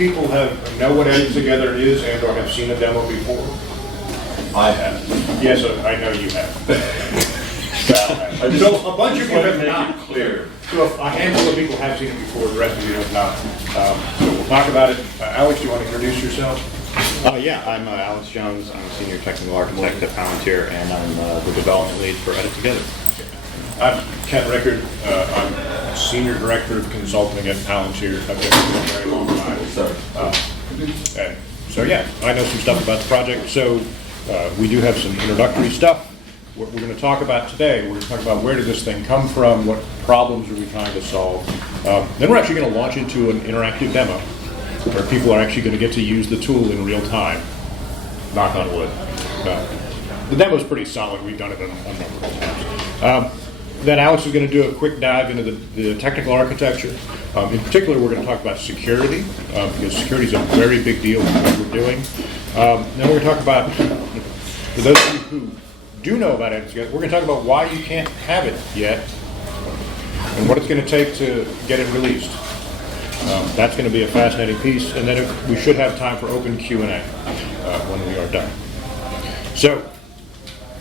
people know what EditTogether is and or have seen a demo before? I have. Yes, I know you have. So a bunch of you have not. Clear. So a handful of people have seen it before, the rest of you have not. So we'll talk about it. Alex, do you want to introduce yourself? Yeah, I'm Alex Jones. I'm a senior technical architect at Palantir, and I'm the development lead for EditTogether. I'm Ken Rickard. I'm Senior Director of Consulting at Palantir. I've been here for a very long time. And so yeah, I know some stuff about the project. So we do have some introductory stuff. What we're going to talk about today, we're going to talk about where did this thing come from, what problems are we trying to solve. Then we're actually going to launch into an interactive demo where people are actually going to get to use the tool in real time. Knock on wood. The demo's pretty solid. We've done it a number of times. Then Alex is going to do a quick dive into the technical architecture. In particular, we're going to talk about security, because security is a very big deal in what we're doing. Then we're going to talk about, for those of you who do know about EditTogether, we're going to talk about why you can't have it yet and what it's going to take to get it released. That's going to be a fascinating piece, and then we should have time for open Q&A when we are done. So,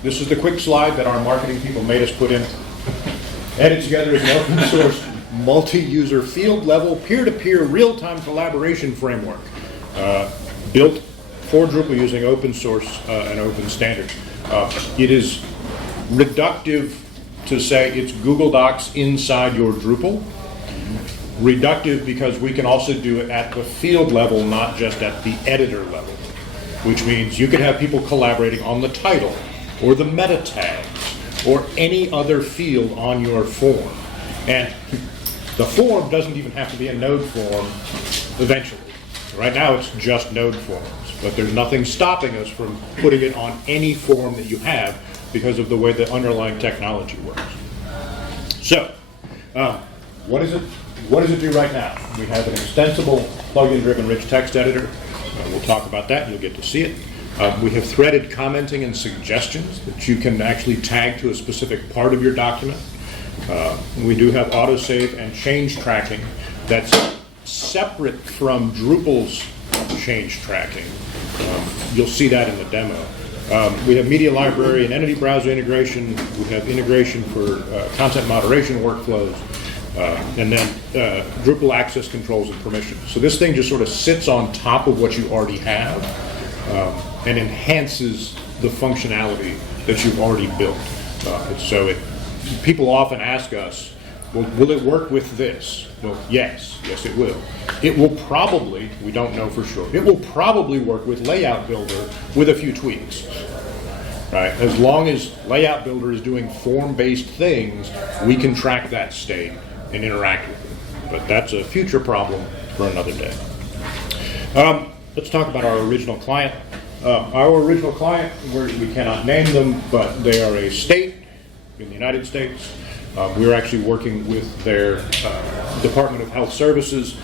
this is the quick slide that our marketing people made us put in. EditTogether is an open source, multi-user, field-level, peer-to-peer, real-time collaboration framework built for Drupal using open source and open standards. It is reductive to say it's Google Docs inside your Drupal. Reductive because we can also do it at the field level, not just at the editor level, which means you could have people collaborating on the title or the meta tags or any other field on your form. And the form doesn't even have to be a node form eventually. Right now it's just node forms, but there's nothing stopping us from putting it on any form that you have because of the way the underlying technology works. So, what does it do right now? We have an extensible plugin-driven rich text editor. We'll talk about that and you'll get to see it. We have threaded commenting and suggestions that you can actually tag to a specific part of your document. We do have autosave and change tracking that's separate from Drupal's change tracking. You'll see that in the demo. We have media library and entity browser integration. We have integration for content moderation workflows. And then Drupal access controls and permissions. So this thing just sort of sits on top of what you already have and enhances the functionality that you've already built. People often ask us, well, will it work with this? Well, yes, it will. It will probably, we don't know for sure, it will probably work with Layout Builder with a few tweaks. Right? As long as Layout Builder is doing form-based things, we can track that state and interact with it. But that's a future problem for another day. Let's talk about our original client. Our original client, we cannot name them, but they are a state in the United States. We're actually working with their Department of Health Services,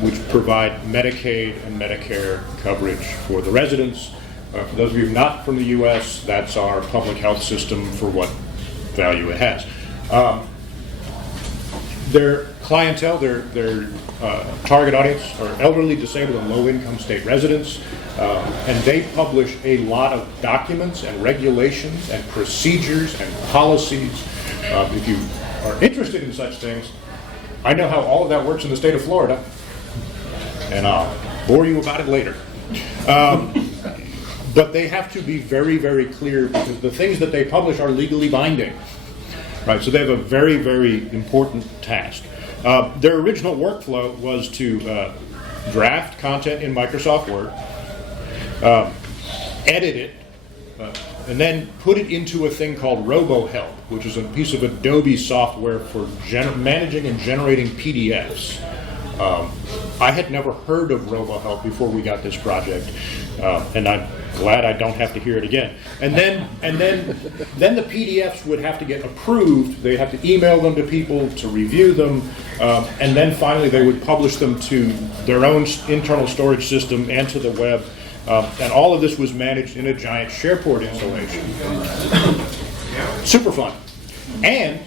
which provide Medicaid and Medicare coverage for the residents. For those of you not from the U.S., that's our public health system for what value it has. Their clientele, their target audience are elderly, disabled, and low-income state residents, and they publish a lot of documents and regulations and procedures and policies. If you are interested in such things, I know how all of that works in the state of Florida, and I'll bore you about it later. But they have to be very, very clear because the things that they publish are legally binding. Right, so they have a very, very important task. Their original workflow was to draft content in Microsoft Word, edit it, and then put it into a thing called RoboHelp, which is a piece of Adobe software for managing and generating PDFs. I had never heard of RoboHelp before we got this project, and I'm glad I don't have to hear it again. And then the PDFs would have to get approved. They have to email them to people to review them, and then finally they would publish them to their own internal storage system and to the web. And all of this was managed in a giant SharePoint installation. Super fun. And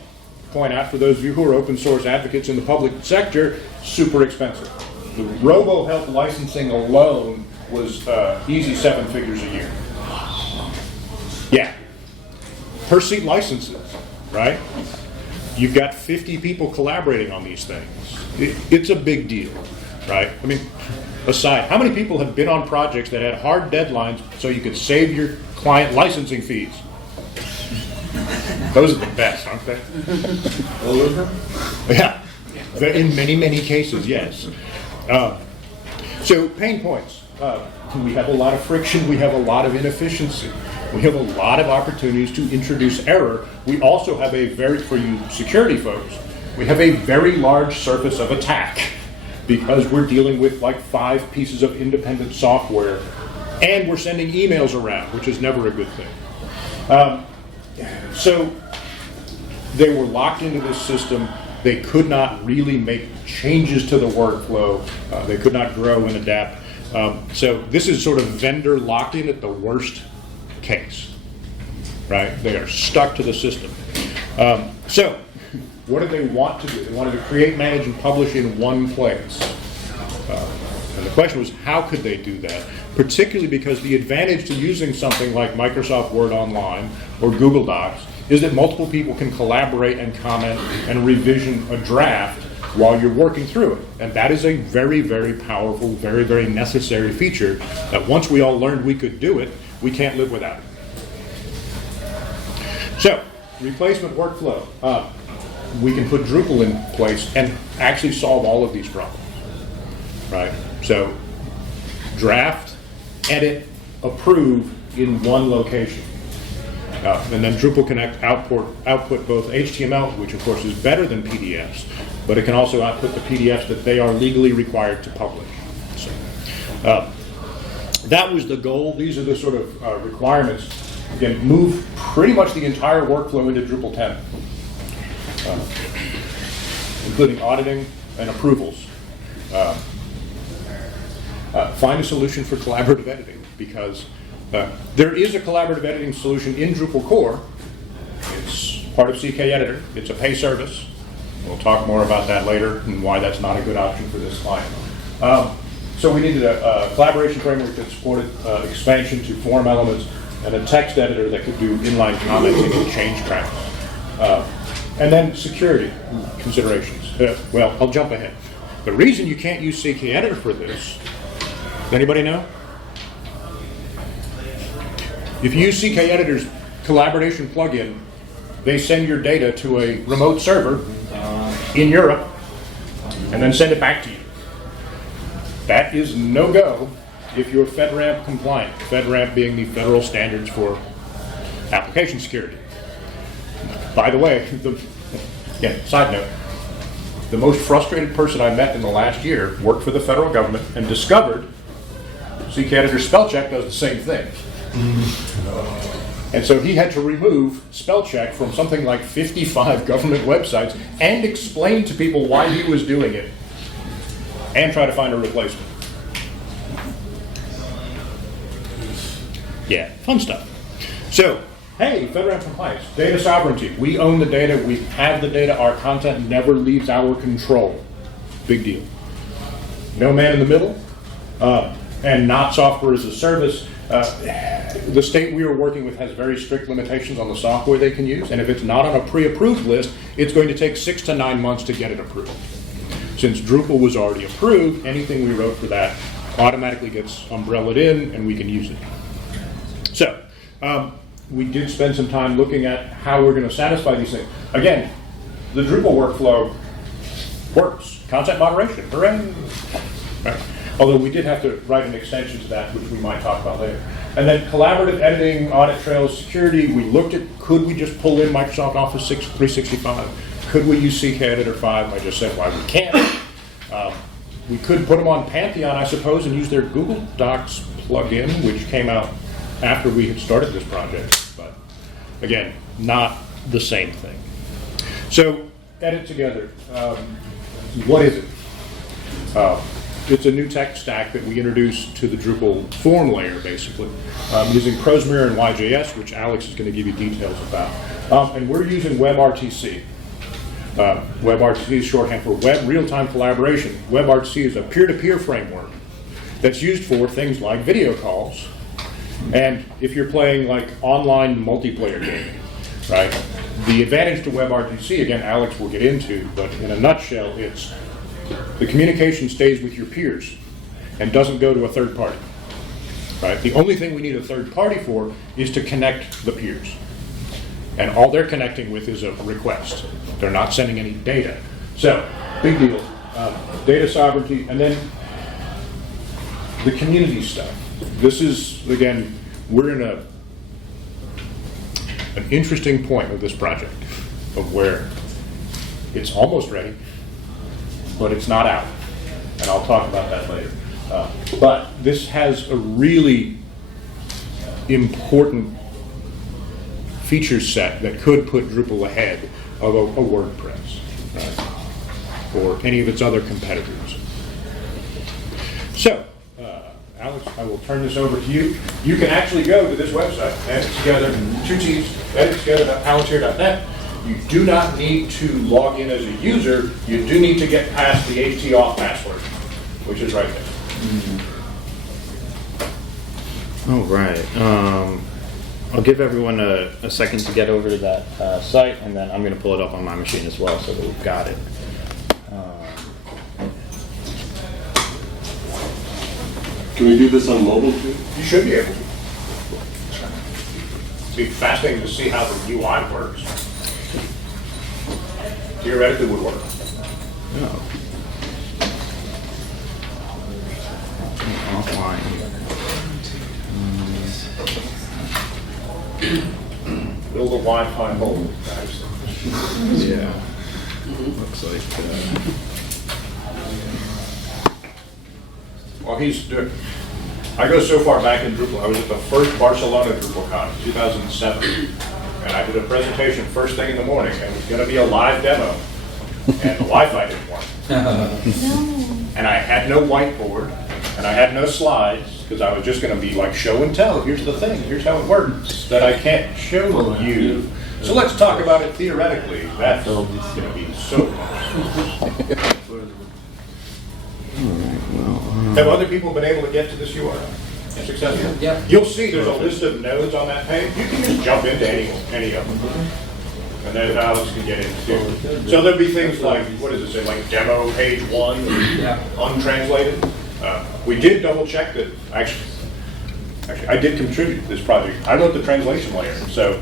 point out for those of you who are open source advocates in the public sector, super expensive. The RoboHelp licensing alone was easy 7 figures a year. Yeah. Per seat licenses, right? You've got 50 people collaborating on these things. It's a big deal, right? I mean, aside, how many people have been on projects that had hard deadlines so you could save your client licensing fees? Those are the best, aren't they? All of them? Yeah, in many, many cases, yes. So pain points. We have a lot of friction. We have a lot of inefficiency. We have a lot of opportunities to introduce error. We also have for you security folks, we have a very large surface of attack because we're dealing with like 5 pieces of independent software and we're sending emails around, which is never a good thing. So they were locked into this system. They could not really make changes to the workflow. They could not grow and adapt. So this is sort of vendor locked in at the worst case, right? They are stuck to the system. So what did they want to do? They wanted to create, manage, and publish in one place. And the question was, how could they do that? Particularly because the advantage to using something like Microsoft Word Online or Google Docs is that multiple people can collaborate and comment and revision a draft while you're working through it. And that is a very, very powerful, very, very necessary feature that once we all learned we could do it, we can't live without it. So, replacement workflow. We can put Drupal in place and actually solve all of these problems, right? So, draft, edit, approve in one location. And then Drupal Connect output both HTML, which of course is better than PDFs, but it can also output the PDFs that they are legally required to publish. So, that was the goal. These are the sort of requirements. Again, move pretty much the entire workflow into Drupal 10, including auditing and approvals. Find a solution for collaborative editing, because there is a collaborative editing solution in Drupal core. It's part of CK Editor. It's a pay service. We'll talk more about that later and why that's not a good option for this client. So we needed a collaboration framework that supported expansion to form elements and a text editor that could do inline commenting and change tracks. And then security considerations. Well, I'll jump ahead. The reason you can't use CK Editor for this, does anybody know? If you use CK Editor's collaboration plugin, they send your data to a remote server in Europe and then send it back to you. That is no-go if you're FedRAMP compliant, FedRAMP being the federal standards for application security. By the way, again, side note, the most frustrated person I met in the last year worked for the federal government and discovered CK Editor spell check does the same thing. And so he had to remove spell check from something like 55 government websites and explain to people why he was doing it and try to find a replacement. Yeah, fun stuff. So, hey, FedRAMP compliance, data sovereignty. We own the data, we have the data, our content never leaves our control. Big deal. No man in the middle, and not software as a service. The state we are working with has very strict limitations on the software they can use, and if it's not on a pre-approved list, it's going to take 6 to 9 months to get it approved. Since Drupal was already approved, anything we wrote for that automatically gets umbrellaed in, and we can use it. So, we did spend some time looking at how we're going to satisfy these things. Again, the Drupal workflow works. Content moderation, hooray! Right. Although we did have to write an extension to that, which we might talk about later. And then collaborative editing, audit trails, security. We looked at, could we just pull in Microsoft Office 365? Could we use CK Editor 5? I just said why we can't. We could put them on Pantheon, I suppose, and use their Google Docs plugin, which came out after we had started this project. But again, not the same thing. So, EditTogether. What is it? It's a new tech stack that we introduced to the Drupal form layer, basically, using ProseMirror and YJS, which Alex is going to give you details about. And we're using WebRTC. WebRTC is shorthand for Web Real-Time Collaboration. WebRTC is a peer-to-peer framework that's used for things like video calls, and if you're playing like online multiplayer gaming, right? The advantage to WebRTC, again, Alex will get into, but in a nutshell, it's the communication stays with your peers and doesn't go to a third party, right? The only thing we need a third party for is to connect the peers. And all they're connecting with is a request. They're not sending any data. So, big deal. Data sovereignty, and then the community stuff. This is, again, we're in an interesting point of this project, of where it's almost ready, but it's not out. And I'll talk about that later. But this has a really important feature set that could put Drupal ahead of a WordPress, right? Or any of its other competitors. So, Alex, I will turn this over to you. You can actually go to this website, EditTogether, 2 T's, edittogether.palantir.net. You do not need to log in as a user. You do need to get past the ht-off password, which is right there. All right. I'll give everyone a second to get over to that site, and then I'm going to pull it up on my machine as well so that we've got it. Can we do this on mobile too? You should be able to. It'd be fascinating to see how the UI works. Theoretically would work. Oh. Offline. Build a Wi-Fi hole, guys. Yeah. Looks like. Well, he's doing. I go so far back in Drupal. I was at the first Barcelona DrupalCon in 2007, and I did a presentation first thing in the morning, and it was going to be a live demo, and the Wi-Fi didn't work. And I had no whiteboard, and I had no slides, because I was just going to be like show and tell. Here's the thing. Here's how it works. That I can't show you. So let's talk about it theoretically. That's going to be so much. Have other people been able to get to this URL successfully? Yeah. You'll see there's a list of nodes on that page. You can just jump into any of them. And then Alex can get into. So there'll be things like, what does it say, like demo page 1, untranslated. We did double check that, actually I did contribute to this project. I wrote the translation layer. So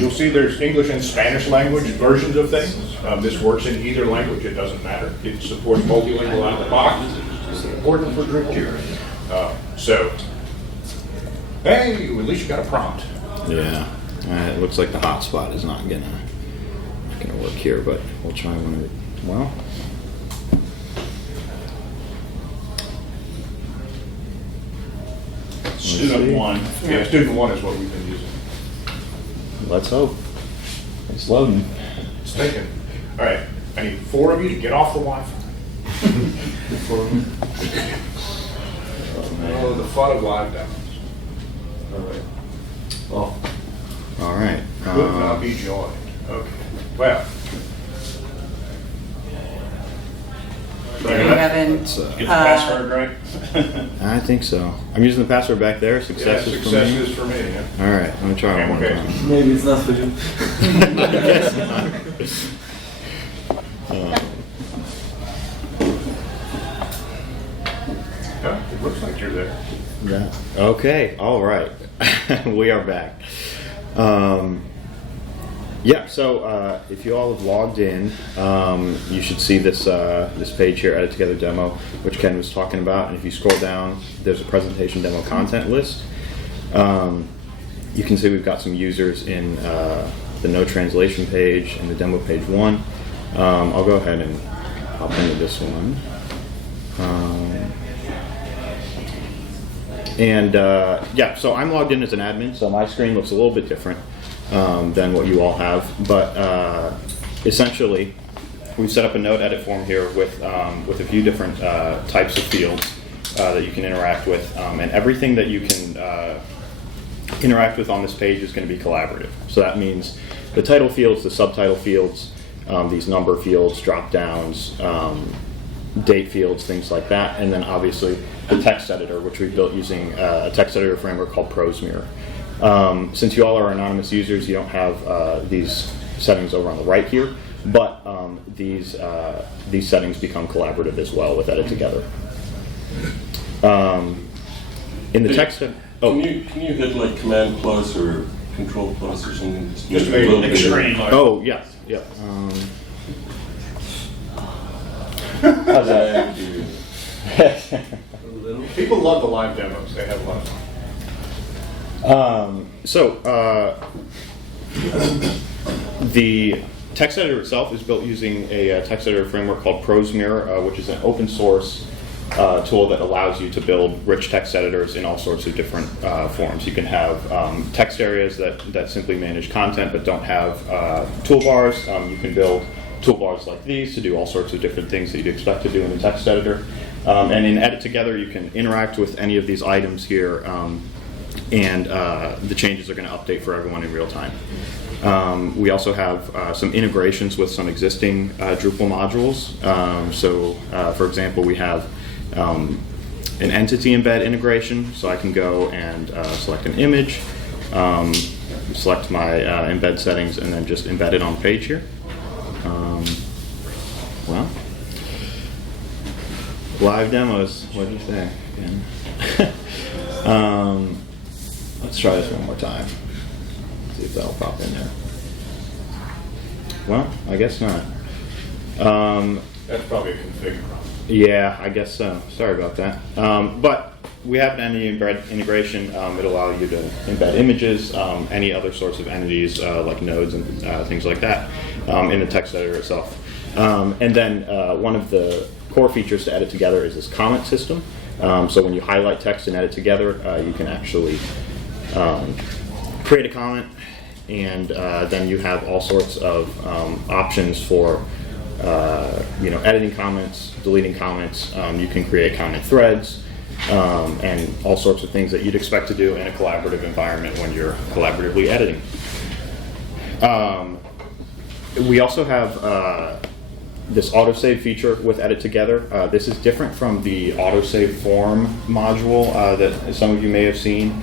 you'll see there's English and Spanish language versions of things. This works in either language, it doesn't matter. It supports multilingual out of the box. It's important for Drupal. So, hey, at least you got a prompt. Yeah. It looks like the hotspot is not gonna work here, but we'll try one of it. Well. Student 1. Yeah, student 1 is what we've been using. Let's hope. It's loading. It's taken. All right, I need 4 of you to get off the Wi-Fi. Oh, the fun of live demos. All right. Well. All right. Could not be joined. Okay. Well. Let's, Get the password right? I think so. I'm using the password back there. Yeah, Successes success for me. is for me, yeah. All right. I'm gonna try it one Okay. time. Maybe it's not for you. Yeah, it looks like you're there. Yeah. Okay. All right. We are back. Yeah. So if you all have logged in, you should see this this page here, EditTogether demo, which Ken was talking about. And if you scroll down, there's a presentation demo content list. You can see we've got some users in the no translation page and the demo page 1. I'll go ahead and hop into this one. Yeah, so I'm logged in as an admin, so my screen looks a little bit different than what you all have. But essentially, we've set up a node edit form here with a few different types of fields that you can interact with, and everything that you can interact with on this page is going to be collaborative. So that means the title fields, the subtitle fields, these number fields, drop downs, date fields, things like that, and then obviously the text editor, which we built using a text editor framework called ProseMirror. Since you all are anonymous users, you don't have these settings over on the right here, but these settings become collaborative as well with EditTogether. In the text, Can you hit like Command plus or Control plus or something? Just to make it extreme. oh yes, yep. How's that? People love the live demos. They have a lot of fun. The text editor itself is built using a text editor framework called ProseMirror, which is an open source tool that allows you to build rich text editors in all sorts of different forms. You can have text areas that simply manage content but don't have toolbars. You can build toolbars like these to do all sorts of different things that you'd expect to do in the text editor. And in EditTogether, you can interact with any of these items here, and the changes are going to update for everyone in real time. We also have some integrations with some existing Drupal modules. For example, we have an entity embed integration, so I can go and select an image, select my embed settings, and then just embed it on the page here. Well, live demos, what do you say? Let's try this one more time. See if that'll pop in there. Well, I guess not. That's probably a config problem. Yeah, I guess so. Sorry about that. But we have an entity integration. It'll allow you to embed images, any other sorts of entities like nodes and things like that in the text editor itself. And then one of the core features to EditTogether is this comment system. So when you highlight text and EditTogether, you can actually create a comment, and then you have all sorts of options for editing comments, deleting comments. You can create comment threads, and all sorts of things that you'd expect to do in a collaborative environment when you're collaboratively editing. We also have this autosave feature with EditTogether. This is different from the autosave form module that some of you may have seen.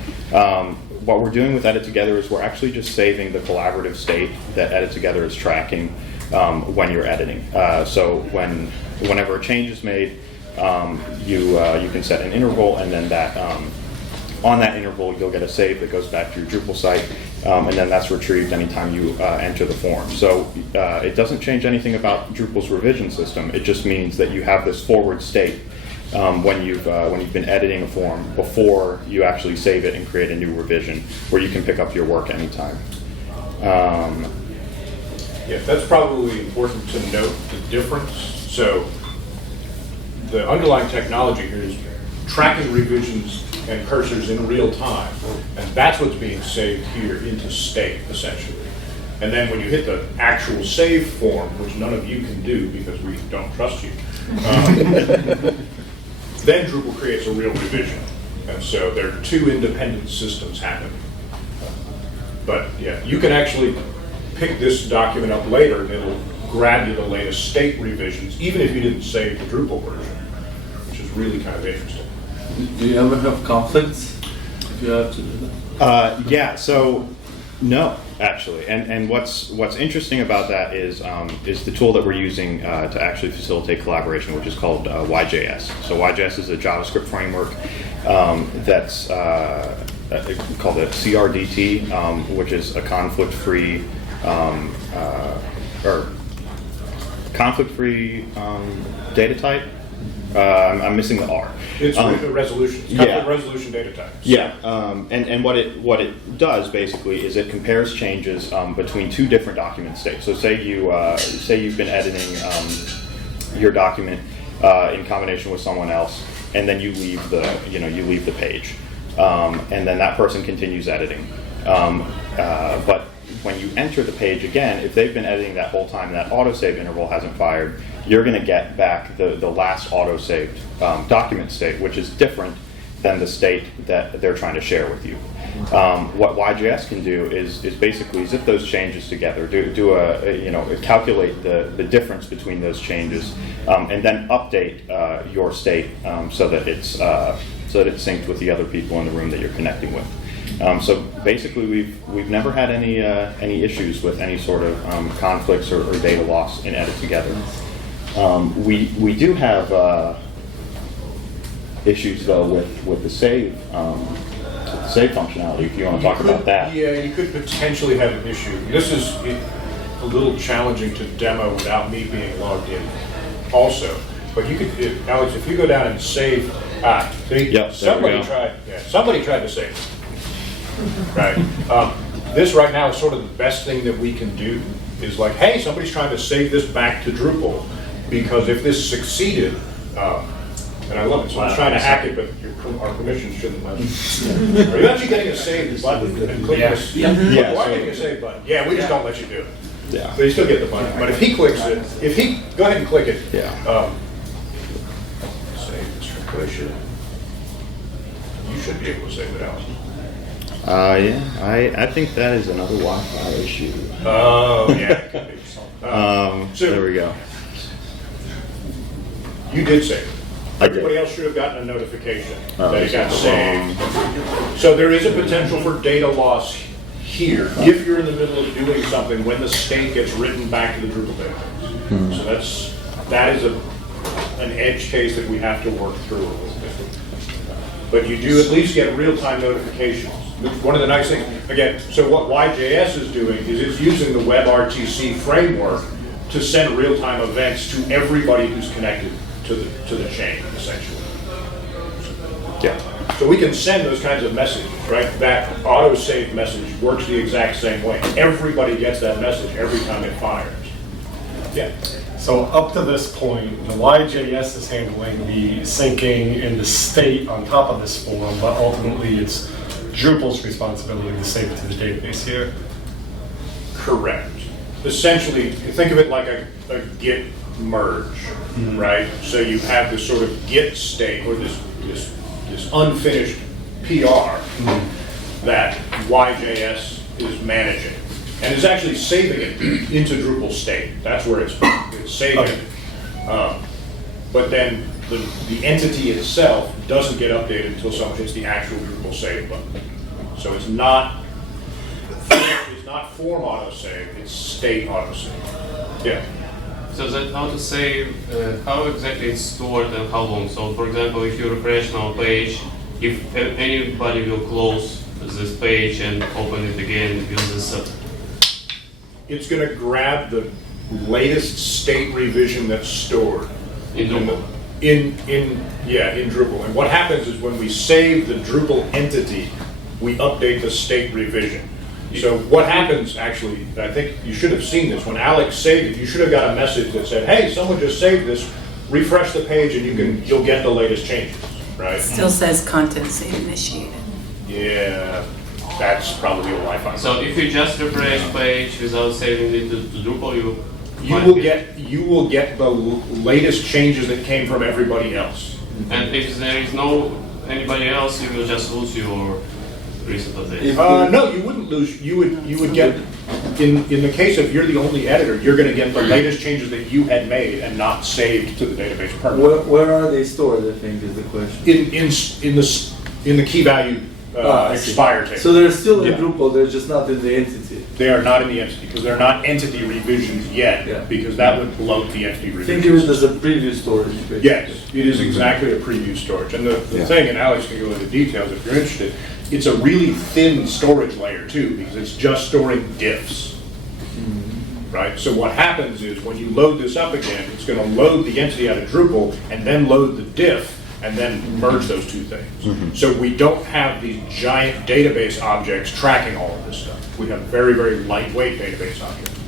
What we're doing with EditTogether is we're actually just saving the collaborative state that EditTogether is tracking when you're editing. So whenever a change is made, you can set an interval, and then that on that interval you'll get a save that goes back to your Drupal site, and then that's retrieved anytime you enter the form. So it doesn't change anything about Drupal's revision system. It just means that you have this forward state when you've been editing a form before you actually save it and create a new revision, where you can pick up your work anytime. Yeah, that's probably important to note the difference. So the underlying technology here is tracking revisions and cursors in real time, and that's what's being saved here into state, essentially. And then when you hit the actual save form, which none of you can do because we don't trust you, then Drupal creates a real revision. And so there are two independent systems happening. But yeah, you can actually pick this document up later and it'll grab you the latest state revisions, even if you didn't save the Drupal version, which is really kind of interesting. Do you ever have conflicts if you have to do that? Yeah, so no, actually. And what's interesting about that is the tool that we're using to actually facilitate collaboration, which is called YJS. So YJS is a JavaScript framework that's called a CRDT, which is a conflict-free data type. I'm missing the R. It's the resolution. It's conflict resolution data type. Yeah, and what it does basically is it compares changes between two different document states. So say you've been editing your document in combination with someone else, and then you leave the page, and then that person continues editing. But when you enter the page again, if they've been editing that whole time and that autosave interval hasn't fired, you're going to get back the last autosaved document state, which is different than the state that they're trying to share with you. What YJS can do is basically zip those changes together, calculate the difference between those changes, and then update your state so that it's synced with the other people in the room that you're connecting with. So basically, we've never had any issues with any sort of conflicts or data loss in EditTogether. We do have issues though with the save functionality. If you want to talk about that. Yeah, you could potentially have an issue. This is a little challenging to demo without me being logged in also. But you could, Alex, if you go down and save, see, yep, somebody tried to save it. Right. This right now is sort of the best thing that we can do is like, hey, somebody's trying to save this back to Drupal, because if this succeeded, and I love it, someone's trying to hack it, but our permissions shouldn't let you. Are you actually getting a save button and click this? Yeah. Why are you getting a save button? Yeah, we just don't let you do it. Yeah. So you still get the button. But if he clicks it, go ahead and click it. Yeah. Save this translation. You should be able to save it out. Yeah, I think that is another Wi-Fi issue. Oh, yeah, it could be. So there we go. You did save it. I did. Everybody else should have gotten a notification that it got saved. So there is a potential for data loss here if you're in the middle of doing something when the state gets written back to the Drupal database. So that is an edge case that we have to work through a little bit. But you do at least get real-time notifications. One of the nice things, again, so what YJS is doing is it's using the WebRTC framework to send real-time events to everybody who's connected to the chain, essentially. Yeah. So we can send those kinds of messages, right? That auto-save message works the exact same way. Everybody gets that message every time it fires. Yeah. So up to this point, the YJS is handling the syncing and the state on top of this form, but ultimately it's Drupal's responsibility to save it to the database here. Correct. Essentially, think of it like a Git merge, right? So you have this sort of Git state or this unfinished PR that YJS is managing. And it's actually saving it into Drupal state. That's where it's saving it. But then the entity itself doesn't get updated until someone hits the actual Drupal save button. So it's not form autosave, it's state autosave. Yeah. So that autosave, how exactly it's stored and how long? So for example, if you refresh our page, if anybody will close this page and open it again, will this it's going to grab the latest state revision that's stored in Drupal. In Drupal. And what happens is when we save the Drupal entity, we update the state revision. So what happens, actually, I think you should have seen this. When Alex saved it, you should have got a message that said, hey, someone just saved this, refresh the page and you'll get the latest changes, right? Still says content save initiated. Yeah, that's probably a Wi-Fi. So if you just refresh page without saving it to Drupal, you will get the latest changes that came from everybody else. And if there is no anybody else, you will just lose your recent update. No, you wouldn't lose. You would get in the case of you're the only editor, you're going to get the latest changes that you had made and not saved to the database permanently. Where are they stored, I think, is the question. In the key value expire table. So they're still in Yeah. Drupal, they're just not in the entity. They are not in the entity because they're not entity revisions yet, Yeah. because that would bloat the entity revisions. Think of it as a preview storage. Basically. Yes, it is exactly a preview storage. And the thing, and Alex can go into details if you're interested, it's a really thin storage layer too, because it's just storing diffs. Right? So what happens is when you load this up again, it's going to load the entity out of Drupal and then load the diff and then merge those two things. So we don't have these giant database objects tracking all of this stuff. We have very, very lightweight database objects.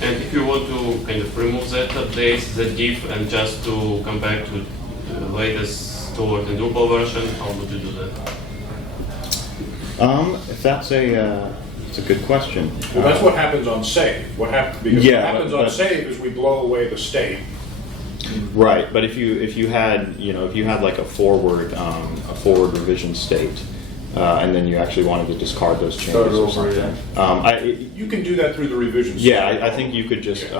And if you want to kind of remove that update, the diff, and just to come back to the latest stored in Drupal version, how would you do that? If that's it's a good question. Well, that's what happens on save. What happens on save is we blow away the state, Right, but if you had like a forward revision state, and then you actually wanted to discard those changes or something, You can do that through the revisions. yeah, I think you could just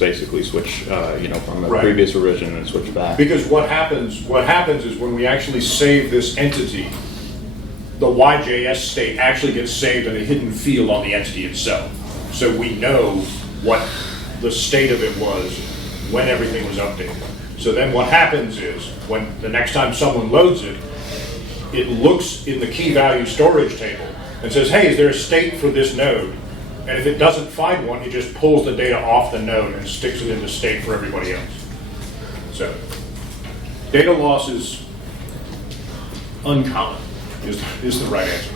basically switch from a Right. previous revision and switch back. Because what happens is when we actually save this entity, the YJS state actually gets saved in a hidden field on the entity itself. So we know what the state of it was when everything was updated. So then what happens is, when the next time someone loads it, it looks in the key value storage table and says, hey, is there a state for this node? And if it doesn't find one, it just pulls the data off the node and sticks it into state for everybody else. So data loss is uncommon, is the right answer.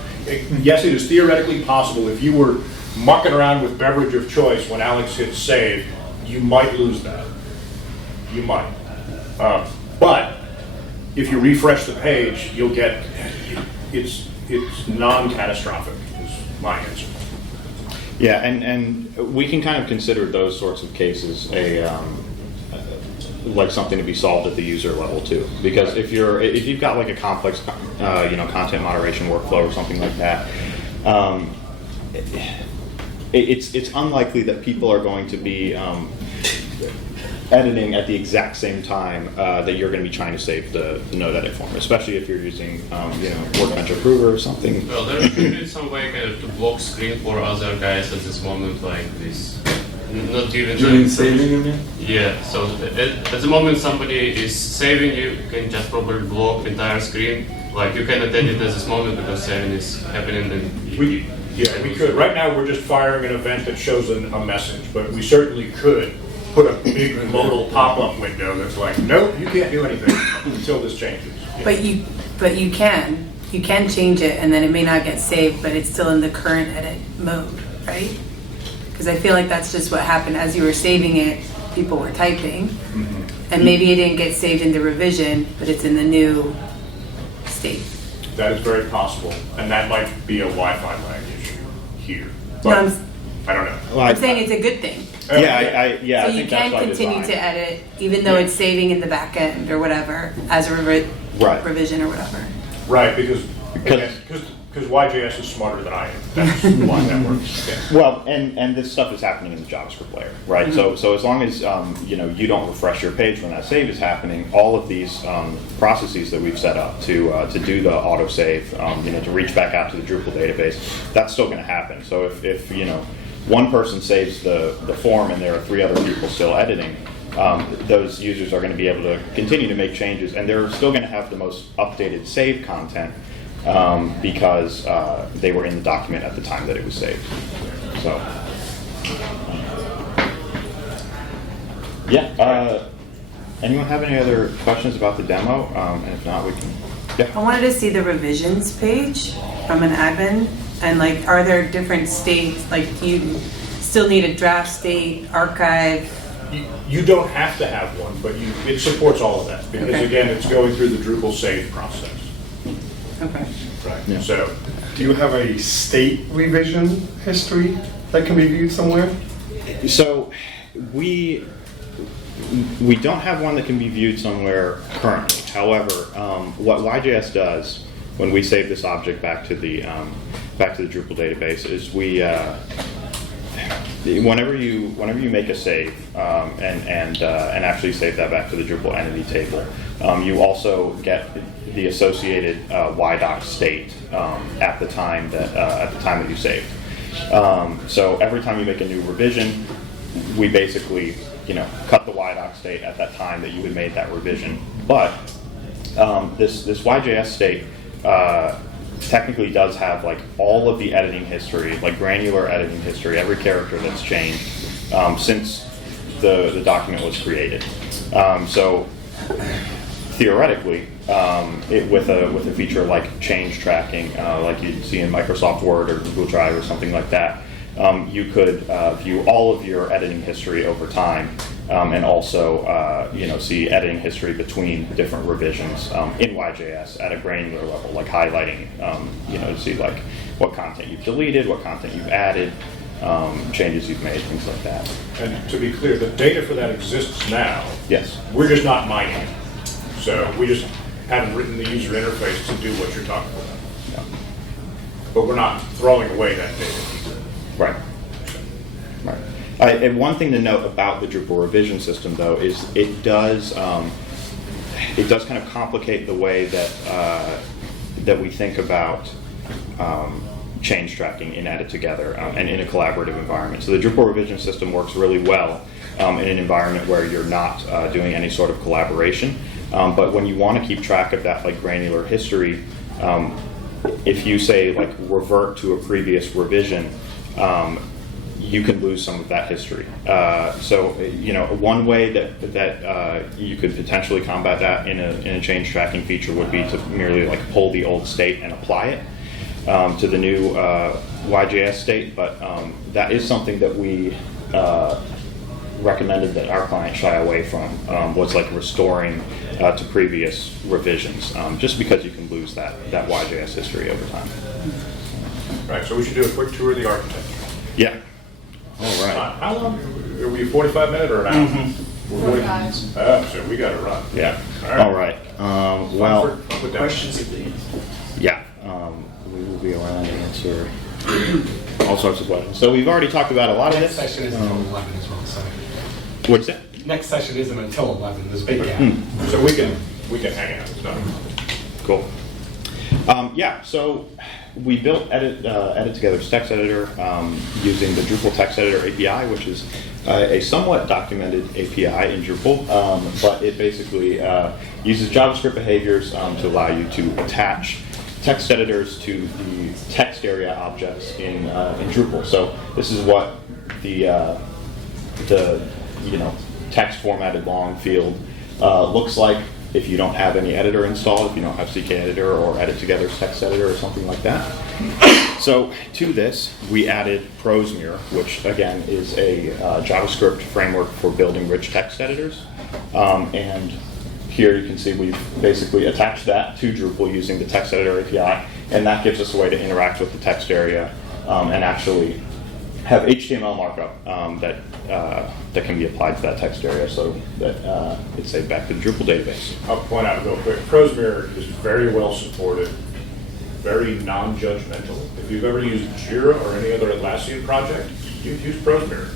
Yes, it is theoretically possible. If you were mucking around with beverage of choice when Alex hits save, you might lose that. You might. But if you refresh the page, you'll get, it's non-catastrophic, is my answer. Yeah, and we can kind of consider those sorts of cases like something to be solved at the user level too. Because if you've got like a complex content moderation workflow or something like that, it's unlikely that people are going to be editing at the exact same time that you're going to be trying to save the node edit form, especially if you're using Workbench Approver or something. Well, there should be some way kind of to block screen for other guys at this moment like this. Not giving During them saving, you mean? Yeah, so at the moment somebody is saving, you can just probably block the entire screen. Like you cannot edit at this moment because saving is happening. Then We could. Right now, we're just firing an event that shows a message, but we certainly could put a big modal pop-up window that's like, nope, you can't do anything until this changes. Yeah. But you can change it, and then it may not get saved, but it's still in the current edit mode, right? Because I feel like that's just what happened. As you were saving it, people were typing, and maybe it didn't get saved in the revision, but it's in the new state. That is very possible, and that might be a Wi-Fi lag issue here. No, But I don't know. Well, I'm saying it's a good thing. I So you think that's can by continue design. to edit, even though it's saving in the back end or whatever, as a Right. revision or whatever. Right, because YJS is smarter than I am. That's why that works. Yeah. Well, and this stuff is happening in the JavaScript layer, right? So as long as you don't refresh your page when that save is happening, all of these processes that we've set up to do the autosave, to reach back out to the Drupal database, that's still going to happen. So if one person saves the form and there are 3 other people still editing, those users are going to be able to continue to make changes, and they're still going to have the most updated save content. Because they were in the document at the time that it was saved. So, yeah. Anyone have any other questions about the demo? And if not, we can. I Yeah. wanted to see the revisions page from an admin, and like, are there different states? Like, do you still need a draft state, archive? You don't have to have one, but it supports all of that, because Okay. again, it's going through the Drupal save process. Okay. Right. Yeah. So, Do you have a state revision history that can be viewed somewhere? So we don't have one that can be viewed somewhere currently. However, what YJS does when we save this object back to the Drupal database is we whenever you make a save and actually save that back to the Drupal entity table, you also get the associated YDoc state at the time that you saved. So every time you make a new revision, we basically cut the YDoc state at that time that you had made that revision. But this YJS state technically does have like all of the editing history, like granular editing history, every character that's changed since the document was created. So theoretically, with a feature like change tracking, like you'd see in Microsoft Word or Google Drive or something like that, you could view all of your editing history over time, and also see editing history between different revisions in YJS at a granular level, like highlighting, to see like what content you've deleted, what content you've added, changes you've made, things like that. And to be clear, the data for that exists now. Yes. We're just not mining it. So we just haven't written the user interface to do what you're talking about. Yeah. But we're not throwing away that data. Right. Right. And one thing to note about the Drupal revision system, though, is it does kind of complicate the way that we think about change tracking in EditTogether and in a collaborative environment. So the Drupal revision system works really well in an environment where you're not doing any sort of collaboration. But when you want to keep track of that like granular history, if you say like revert to a previous revision, you can lose some of that history. So one way that you could potentially combat that in a change tracking feature would be to merely like pull the old state and apply it to the new YJS state. But that is something that we recommended that our client shy away from, was like restoring to previous revisions, just because you can lose that YJS history over time. Right, so we should do a quick tour of the architecture. Yeah. All right. How long? Are we 45 minutes or an hour? 45. So we got to run. Yeah. All right. Well, Questions at the end. yeah. We will be around to answer all sorts of questions. So we've already talked about a lot of Next this. session isn't until 11 as well, so. What's that? Next session isn't until 11, there's a big gap. So we can hang out. It's not. Cool. Yeah, so we built EditTogether's text editor using the Drupal text editor API, which is a somewhat documented API in Drupal, but it basically uses JavaScript behaviors to allow you to attach text editors to the text area objects in Drupal. So this is what the text formatted long field looks like if you don't have any editor installed, if you don't have CK Editor or EditTogether's text editor or something like that. So to this, we added ProseMirror, which again is a JavaScript framework for building rich text editors. And here you can see we've basically attached that to Drupal using the text editor API, and that gives us a way to interact with the text area and actually have HTML markup that can be applied to that text area so that it's saved back to the Drupal database. I'll point out real quick, ProseMirror is very well supported, very non-judgmental. If you've ever used Jira or any other Atlassian project, you've used ProseMirror.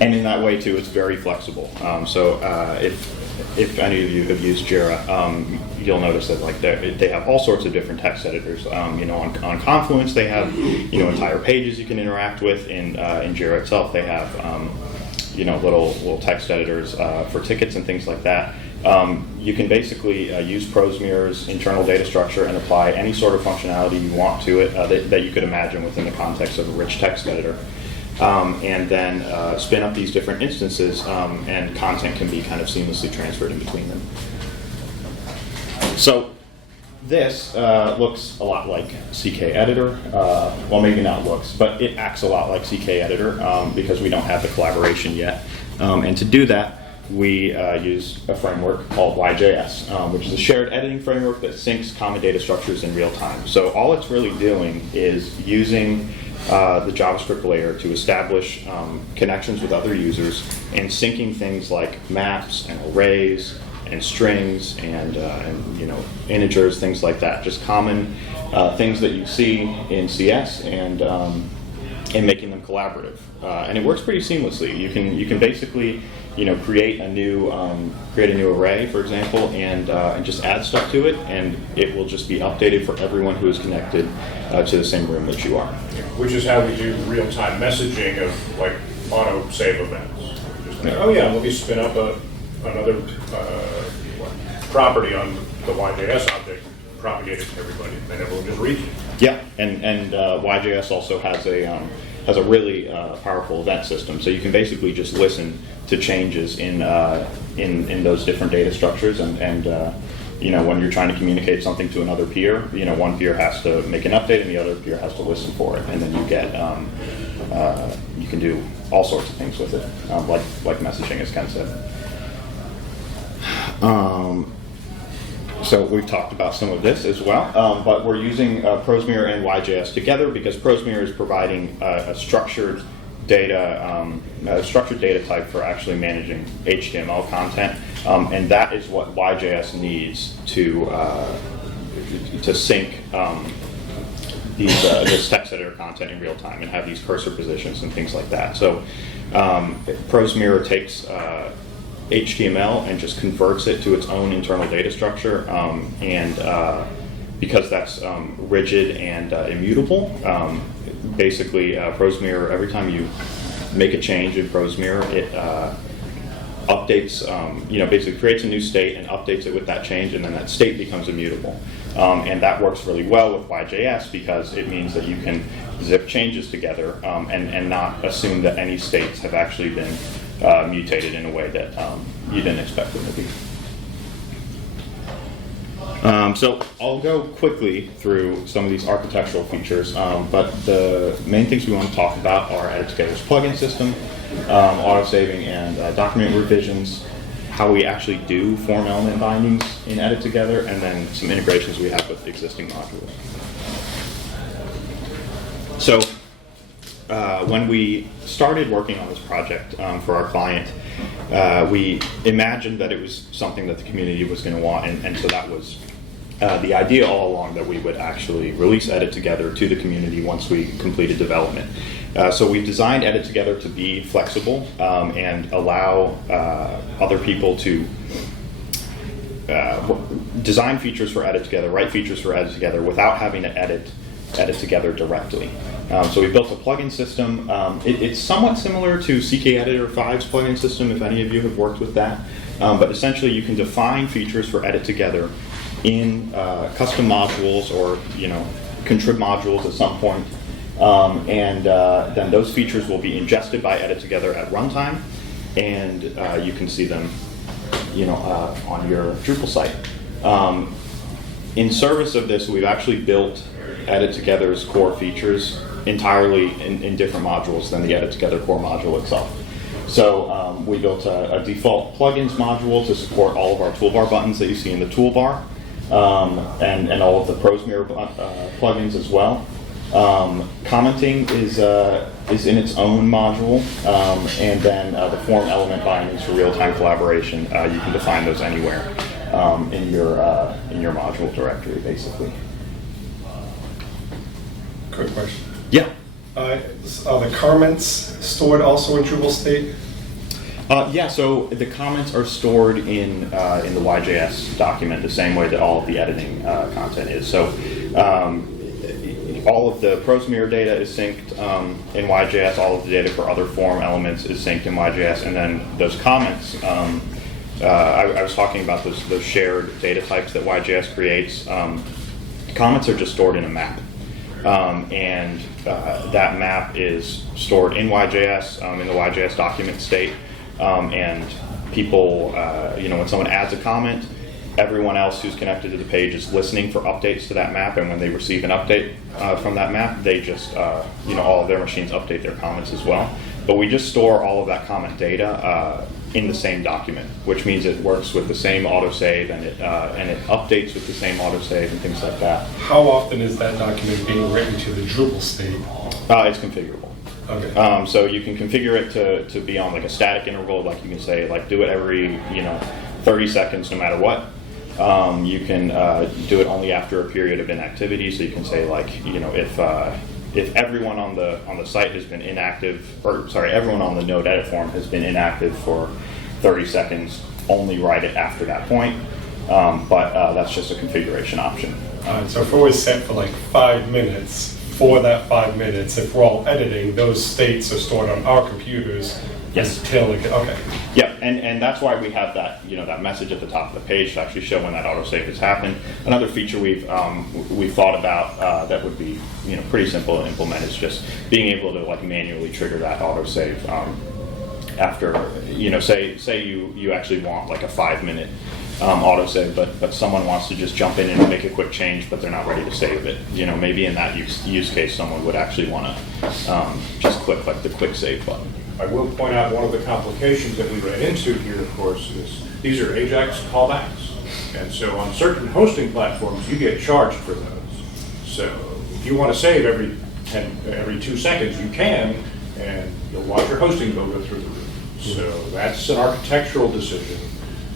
And in that way too, it's very flexible. So if any of you have used Jira, you'll notice that like they have all sorts of different text editors. On Confluence they have entire pages you can interact with. In Jira itself they have little text editors for tickets and things like that. You can basically use ProseMirror's internal data structure and apply any sort of functionality you want to it that you could imagine within the context of a rich text editor. And then spin up these different instances, and content can be kind of seamlessly transferred in between them. So this looks a lot like CK Editor. Well, maybe not looks, but it acts a lot like CK Editor because we don't have the collaboration yet. And to do that, we use a framework called YJS, which is a shared editing framework that syncs common data structures in real time. So all it's really doing is using the JavaScript layer to establish connections with other users and syncing things like maps and arrays and strings and integers, things like that. Just common things that you see in CS and making them collaborative. And it works pretty seamlessly. You can basically create a new array, for example, and just add stuff to it, and it will just be updated for everyone who is connected to the same room that you are. Which is how we do real-time messaging of like auto-save events. Just like, oh yeah, let me spin up another property on the YJS object, propagate it to everybody, and then everyone just reads it. Yeah, and YJS also has a really powerful event system, so you can basically just listen to changes in those different data structures, and when you're trying to communicate something to another peer, one peer has to make an update and the other peer has to listen for it, and then you get you can do all sorts of things with it, like messaging, as Ken said. So we've talked about some of this as well, but we're using ProseMirror and YJS together because ProseMirror is providing a structured data type for actually managing HTML content, and that is what YJS needs to sync this text editor content in real time and have these cursor positions and things like that. So ProseMirror takes HTML and just converts it to its own internal data structure, and because that's rigid and immutable, basically ProseMirror, every time you make a change in ProseMirror, it updates, basically creates a new state and updates it with that change, and then that state becomes immutable. And that works really well with YJS because it means that you can zip changes together and not assume that any states have actually been mutated in a way that you didn't expect them to be. So I'll go quickly through some of these architectural features, but the main things we want to talk about are EditTogether's plugin system, auto-saving and document revisions, how we actually do form element bindings in EditTogether, and then some integrations we have with existing modules. So when we started working on this project for our client, we imagined that it was something that the community was going to want, and so that was the idea all along, that we would actually release EditTogether to the community once we completed development. So we've designed EditTogether to be flexible and allow other people to design features for EditTogether, write features for EditTogether without having to edit EditTogether directly. So we built a plugin system. It's somewhat similar to CKEditor 5's plugin system, if any of you have worked with that. But essentially, you can define features for EditTogether in custom modules or contrib modules at some point, and then those features will be ingested by EditTogether at runtime, and you can see them, on your Drupal site. In service of this, we've actually built EditTogether's core features entirely in different modules than the EditTogether core module itself. So we built a default plugins module to support all of our toolbar buttons that you see in the toolbar, and all of the ProseMirror plugins as well. Commenting is in its own module, and then the form element bindings for real-time collaboration. You can define those anywhere in your module directory, basically. Quick question. Yeah. Are the comments stored also in Drupal state? Yeah, so the comments are stored in the YJS document the same way that all of the editing content is. So all of the ProseMirror data is synced in YJS, all of the data for other form elements is synced in YJS, and then those comments, I was talking about those shared data types that YJS creates. Comments are just stored in a map. And that map is stored in YJS, in the YJS document state, and people, when someone adds a comment, everyone else who's connected to the page is listening for updates to that map, and when they receive an update from that map, they just, all of their machines update their comments as well. But we just store all of that comment data in the same document, which means it works with the same autosave, and it updates with the same autosave and things like that. How often is that document being written to the Drupal state? It's configurable. Okay. So you can configure it to be on like a static interval, like you can say do it every 30 seconds no matter what. You can do it only after a period of inactivity, so you can say if everyone on the site has been inactive, everyone on the node edit form has been inactive for 30 seconds, only write it after that point. But that's just a configuration option. So if it was set for 5 minutes, for that 5 minutes, if we're all editing, those states are stored on our computers. Yes. Until it, okay. Yeah, and that's why we have that that message at the top of the page to actually show when that autosave has happened. Another feature we've thought about that would be pretty simple to implement is just being able to manually trigger that autosave after say you actually want a 5-minute autosave, but someone wants to just jump in and make a quick change, but they're not ready to save it. Maybe in that use case, someone would actually want to just click the quick save button. I will point out one of the complications that we ran into here, of course, is these are AJAX callbacks. And so on certain hosting platforms, you get charged for those. So if you want to save every 2 seconds, you can, and you'll watch your hosting bill go through the roof. So that's an architectural decision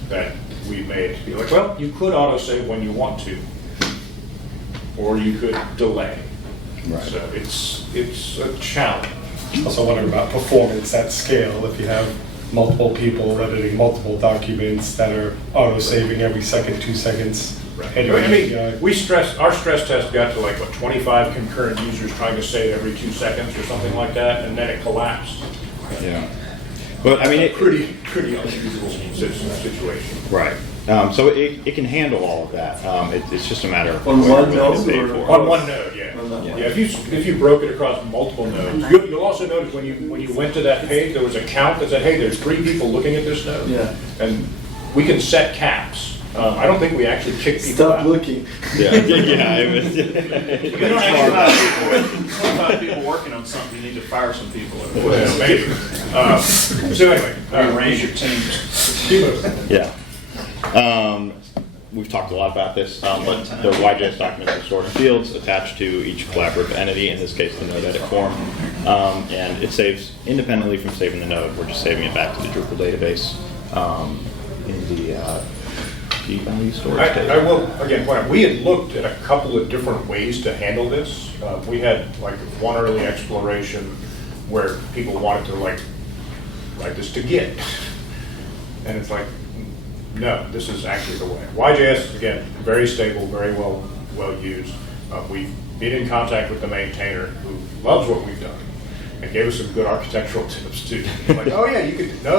that we made to be like, well, you could autosave when you want to, or you could delay. Right. So it's a challenge. Also wondering about performance at scale. If you have multiple people editing multiple documents that are auto-saving every second, 2 seconds. Right. I mean, our stress test got to like, what, 25 concurrent users trying to save every 2 seconds or something like that, and then it collapsed. Yeah. But I mean, Pretty unusual situation. right. So it can handle all of that. It's just a matter of On what one you're willing to node pay or- for. On one node, yeah. On that one. Yeah, if you broke it across multiple nodes, you'll also notice when you went to that page, there was a count that said, hey, there's 3 people looking at this node. Yeah. And we can set caps. I don't think we actually kick people Stop out. looking. Yeah, yeah. It was, You don't actually have 25 people working on something, you need to fire some people. Well, maybe. So anyway, Rearrange your teams. yeah. We've talked a lot about this, but the YJS documents are stored in fields attached to each collaborative entity, in this case the node edit form, and it saves independently from saving the node. We're just saving it back to the Drupal database in the key value storage table. I will again point out, we had looked at a couple of different ways to handle this. We had like one early exploration where people wanted to write this to Git, and it's like, no, this is actually the way. YJS, again, very stable, very well used. We've been in contact with the maintainer who loves what we've done and gave us some good architectural tips too. Like, oh yeah, you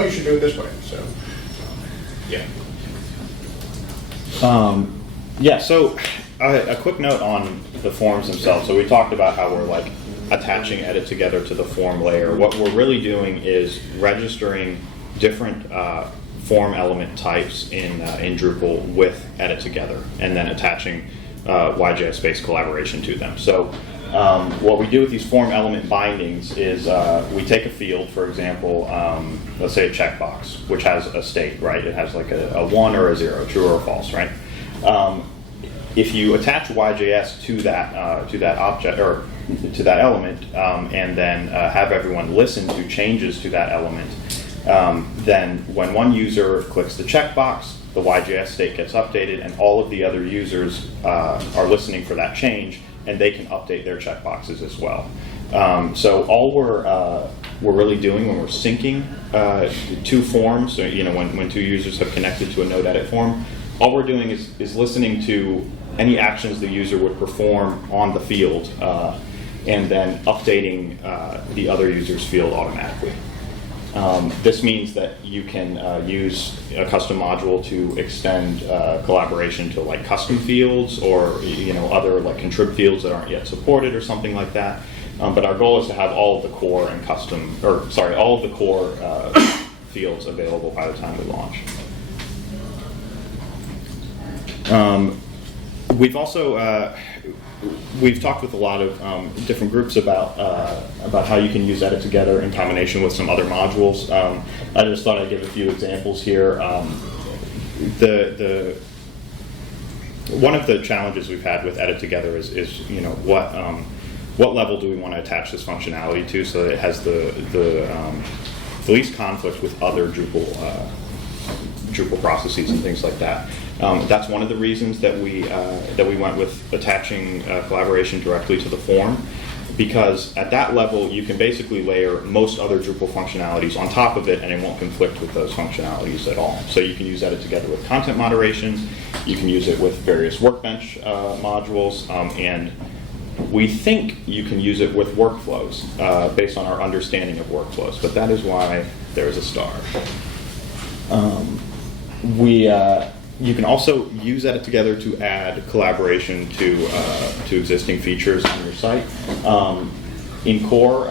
should do it this way. So, yeah. Yeah, so a quick note on the forms themselves. So we talked about how we're like attaching EditTogether to the form layer. What we're really doing is registering different form element types in Drupal with EditTogether, and then attaching YJS-based collaboration to them. So what we do with these form element bindings is we take a field, for example, let's say a checkbox, which has a state, right? It has like a 1 or a 0, true or false, right? If you attach YJS to that object or to that element, and then have everyone listen to changes to that element, then when one user clicks the checkbox, the YJS state gets updated, and all of the other users are listening for that change, and they can update their checkboxes as well. So all we're really doing when we're syncing two forms, so, when 2 users have connected to a node edit form, all we're doing is listening to any actions the user would perform on the field, and then updating the other user's field automatically. This means that you can use a custom module to extend collaboration to like custom fields, or other like contrib fields that aren't yet supported or something like that. But our goal is to have all of the core and all of the core fields available by the time we launch. We've also we've talked with a lot of different groups about how you can use EditTogether in combination with some other modules. I just thought I'd give a few examples here. One of the challenges we've had with EditTogether is what level do we want to attach this functionality to so that it has the least conflict with other Drupal processes and things like that. That's one of the reasons that we went with attaching collaboration directly to the form, because at that level you can basically layer most other Drupal functionalities on top of it, and it won't conflict with those functionalities at all. So you can use EditTogether with content moderation, you can use it with various Workbench modules, and we think you can use it with workflows based on our understanding of workflows, but that is why there's a star. You can also use EditTogether to add collaboration to existing features on your site. In core,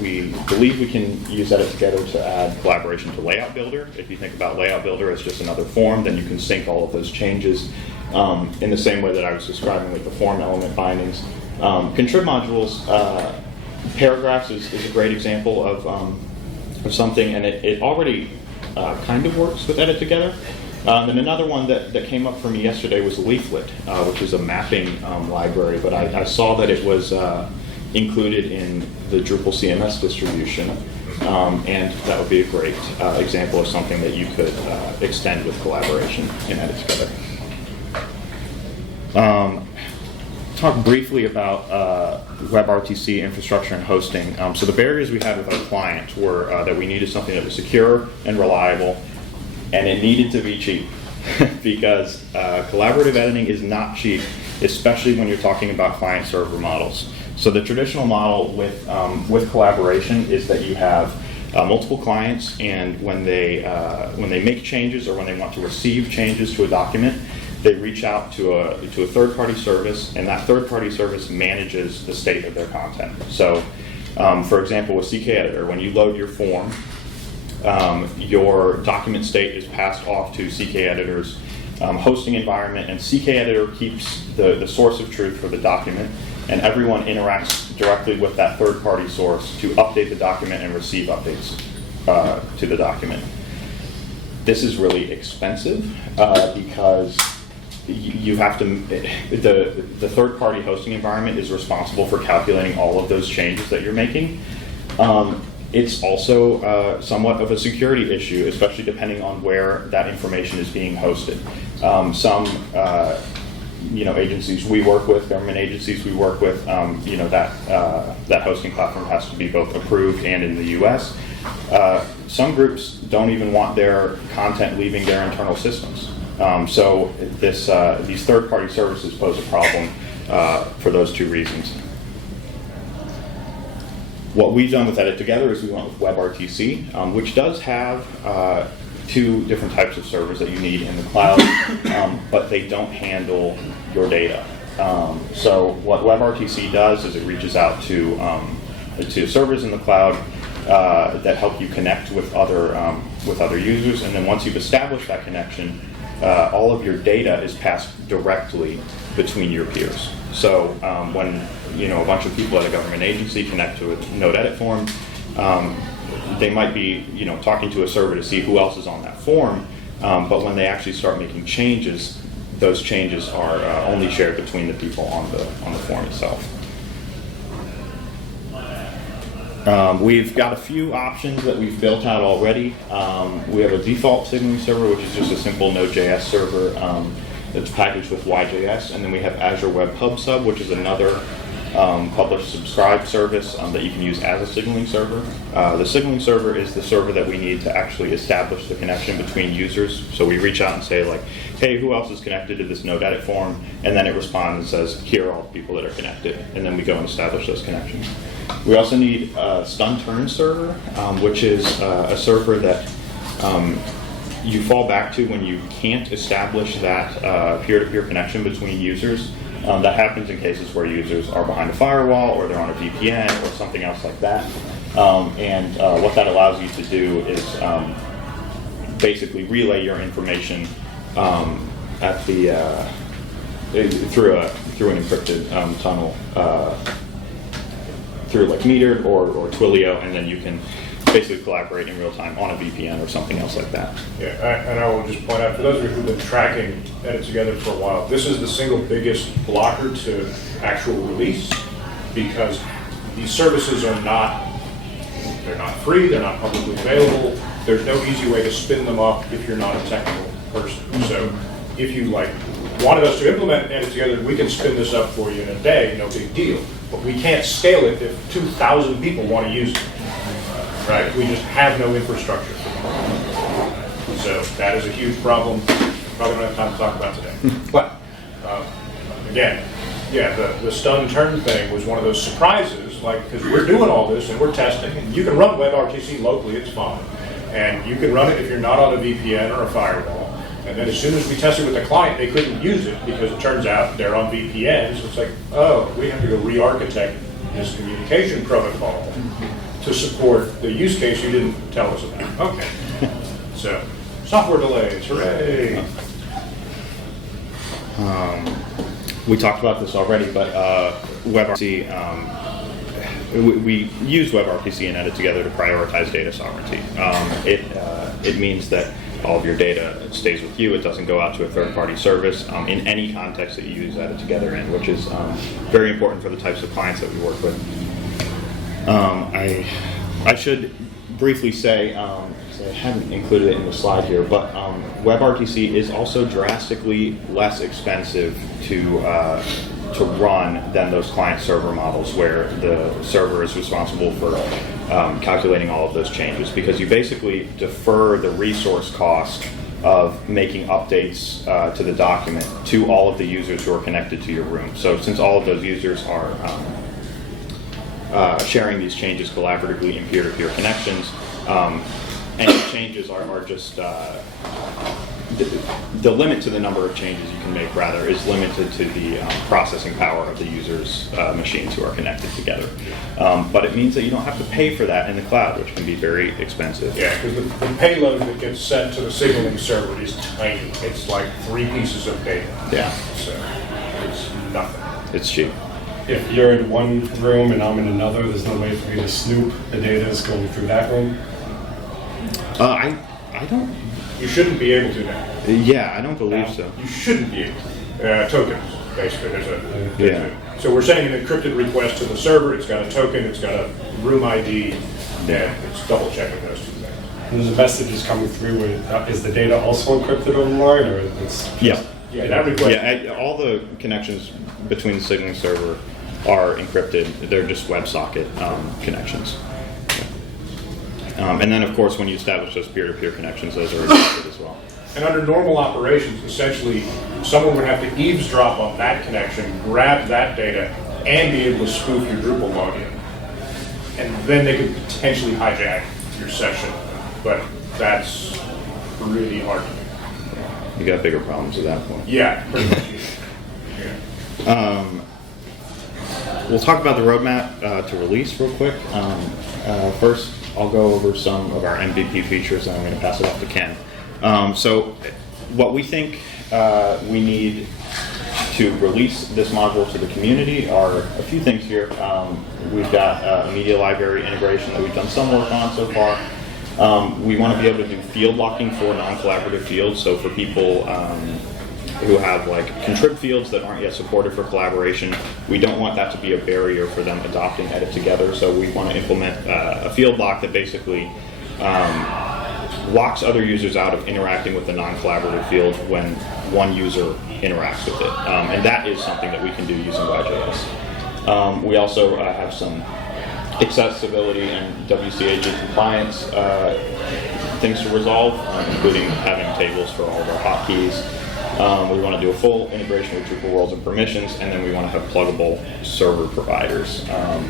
we believe we can use EditTogether to add collaboration to Layout Builder. If you think about Layout Builder as just another form, then you can sync all of those changes in the same way that I was describing with the form element bindings. Contrib modules, paragraphs is a great example of something, and it already kind of works with EditTogether. And another one that came up for me yesterday was Leaflet, which is a mapping library, but I saw that it was included in the Drupal CMS distribution, and that would be a great example of something that you could extend with collaboration in EditTogether. Talk briefly about WebRTC infrastructure and hosting. So the barriers we had with our client were that we needed something that was secure and reliable, and it needed to be cheap because collaborative editing is not cheap, especially when you're talking about client-server models. So the traditional model with collaboration is that you have multiple clients, and when they make changes or when they want to receive changes to a document, they reach out to a third-party service, and that third-party service manages the state of their content. So, for example, with CK Editor, when you load your form, your document state is passed off to CK Editor's hosting environment, and CK Editor keeps the source of truth for the document, and everyone interacts directly with that third-party source to update the document and receive updates to the document. This is really expensive because you have to, the third-party hosting environment is responsible for calculating all of those changes that you're making. It's also somewhat of a security issue, especially depending on where that information is being hosted. Some agencies we work with, government agencies we work with, that hosting platform has to be both approved and in the US. Some groups don't even want their content leaving their internal systems. So these third-party services pose a problem for those two reasons. What we've done with EditTogether is we went with WebRTC, which does have two different types of servers that you need in the cloud, but they don't handle your data. So what WebRTC does is it reaches out to servers in the cloud that help you connect with other users, and then once you've established that connection, all of your data is passed directly between your peers. So when a bunch of people at a government agency connect to a node edit form, they might be talking to a server to see who else is on that form, but when they actually start making changes, those changes are only shared between the people on the form itself. We've got a few options that we've built out already. We have a default signaling server, which is just a simple Node.js server that's packaged with YJS, and then we have Azure Web Hub Sub, which is another publish subscribe service that you can use as a signaling server. The signaling server is the server that we need to actually establish the connection between users. So we reach out and say, like, hey, who else is connected to this node edit form? And then it responds and says, here are all the people that are connected. And then we go and establish those connections. We also need a stun turn server, which is a server that you fall back to when you can't establish that peer-to-peer connection between users. That happens in cases where users are behind a firewall or they're on a VPN or something else like that. What that allows you to do is basically relay your information at the through an encrypted tunnel through like Metered or Twilio, and then you can basically collaborate in real time on a VPN or something else like that. Yeah, and I will just point out, for those of you who've been tracking EditTogether for a while, this is the single biggest blocker to actual release, because these services are they're not free, they're not publicly available, there's no easy way to spin them up if you're not a technical person. So if you wanted us to implement EditTogether, we can spin this up for you in a day, no big deal. But we can't scale it if 2,000 people want to use it. Right? We just have no infrastructure. So that is a huge problem. Probably don't have time to talk about today. But again, yeah, the stun turn thing was one of those surprises, because we're doing all this and we're testing, and you can run WebRTC locally, it's fine. And you can run it if you're not on a VPN or a firewall. And then as soon as we tested with the client, they couldn't use it because it turns out they're on VPN. So it's like, oh, we have to go re-architect this communication protocol to support the use case you didn't tell us about. Okay. So, software delays, hooray! We talked about this already, but WebRTC, we use WebRTC and EditTogether to prioritize data sovereignty. It means that all of your data stays with you. It doesn't go out to a third-party service in any context that you use EditTogether in, which is very important for the types of clients that we work with. I should briefly say, I haven't included it in the slide here, but WebRTC is also drastically less expensive to run than those client-server models where the server is responsible for calculating all of those changes, because you basically defer the resource cost of making updates to the document to all of the users who are connected to your room. So since all of those users are sharing these changes collaboratively in peer-to-peer connections, any changes are just the limit to the number of changes you can make, rather, is limited to the processing power of the user's machines who are connected together. But it means that you don't have to pay for that in the cloud, which can be very expensive. Yeah, because the payload that gets sent to the signaling server is tiny. It's like 3 pieces of data. Yeah. So it's nothing. It's cheap. If you're in one room and I'm in another, there's no way for me to snoop the data that's going through that room? I don't. You shouldn't be able to now. Yeah, I don't believe so. You shouldn't be able to. Tokens, basically. So we're sending an encrypted request to the server. It's got a token. It's got a room ID. And it's double checking those 2 things. And the message is coming through with, is the data also encrypted online, or it's? Yeah. Yeah, that request. Yeah, all the connections between the signaling server are encrypted. They're just WebSocket connections. And then, of course, when you establish those peer-to-peer connections, those are encrypted as well. And under normal operations, essentially, someone would have to eavesdrop on that connection, grab that data, and be able to spoof your Drupal login. And then they could potentially hijack your session. But that's really hard to do. You got bigger problems at that point. Yeah, pretty much. Yeah. We'll talk about the roadmap to release real quick. First, I'll go over some of our MVP features, and I'm going to pass it off to Ken. So what we think we need to release this module to the community are a few things here. We've got a media library integration that we've done some work on so far. We want to be able to do field locking for non-collaborative fields. So for people who have like contrib fields that aren't yet supported for collaboration, we don't want that to be a barrier for them adopting EditTogether. So we want to implement a field lock that basically locks other users out of interacting with the non-collaborative field when one user interacts with it. And that is something that we can do using YJS. We also have some accessibility and WCAG compliance things to resolve, including having tables for all of our hotkeys. We want to do a full integration with Drupal roles and permissions, and then we want to have pluggable server providers.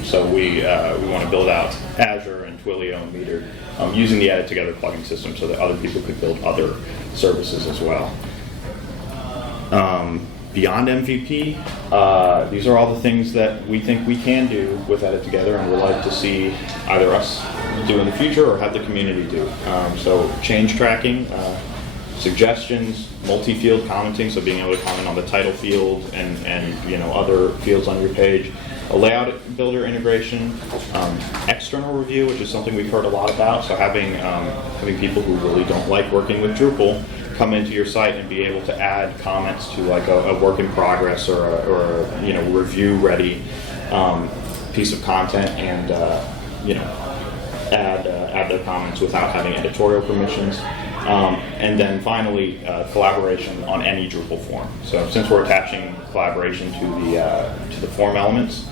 So we want to build out Azure and Twilio and Meter using the EditTogether plugin system so that other people could build other services as well. Beyond MVP, these are all the things that we think we can do with EditTogether and would like to see either us do in the future or have the community do. So change tracking, suggestions, multi-field commenting, so being able to comment on the title field and other fields on your page, a layout builder integration, external review, which is something we've heard a lot about. So having people who really don't like working with Drupal come into your site and be able to add comments to like a work in progress or a review ready piece of content and add their comments without having editorial permissions. And then finally, collaboration on any Drupal form. So since we're attaching collaboration to the form elements,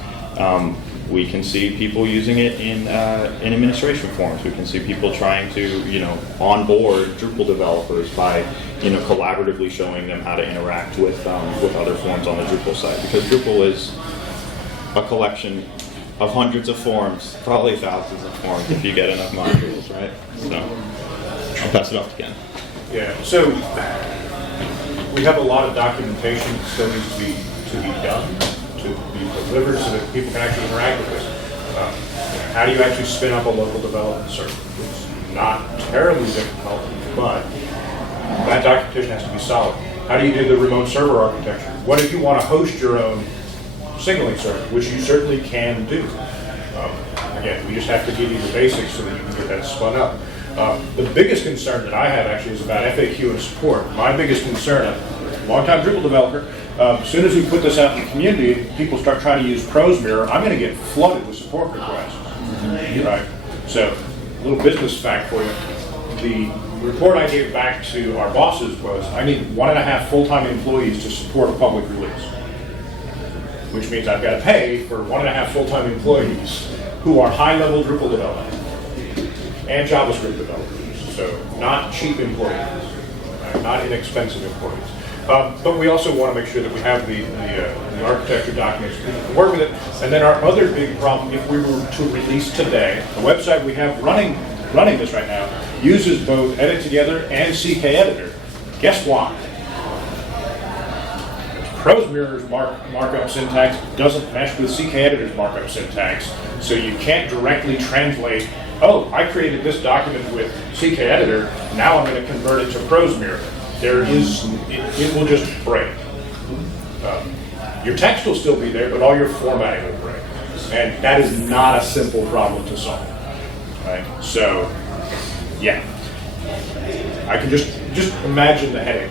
we can see people using it in administration forms. We can see people trying to onboard Drupal developers by collaboratively showing them how to interact with other forms on the Drupal site, because Drupal is a collection of hundreds of forms, probably thousands of forms if you get enough modules, right? So I'll pass it off to Ken. Yeah, so we have a lot of documentation that still needs to be done, to be delivered so that people can actually interact with this. How do you actually spin up a local development server? It's not terribly difficult, but that documentation has to be solid. How do you do the remote server architecture? What if you want to host your own signaling server, which you certainly can do? Again, we just have to give you the basics so that you can get that spun up. The biggest concern that I have actually is about FAQ and support. My biggest concern, I'm a longtime Drupal developer, as soon as we put this out in the community and people start trying to use ProseMirror, I'm going to get flooded with support requests. Right? So, a little business fact for you. The report I gave back to our bosses was, I need 1.5 full-time employees to support a public release. Which means I've got to pay for 1.5 full-time employees who are high-level Drupal developers and JavaScript developers. So not cheap employees, not inexpensive employees. But we also want to make sure that we have the architecture documents to work with it. And then our other big problem, if we were to release today, the website we have running this right now uses both EditTogether and CK Editor. Guess why? ProseMirror's markup syntax doesn't mesh with CK Editor's markup syntax, so you can't directly translate, oh, I created this document with CK Editor, now I'm going to convert it to ProseMirror. It will just break. Your text will still be there, but all your formatting will break. And that is not a simple problem to solve. Right? So, yeah. I can just imagine the headache.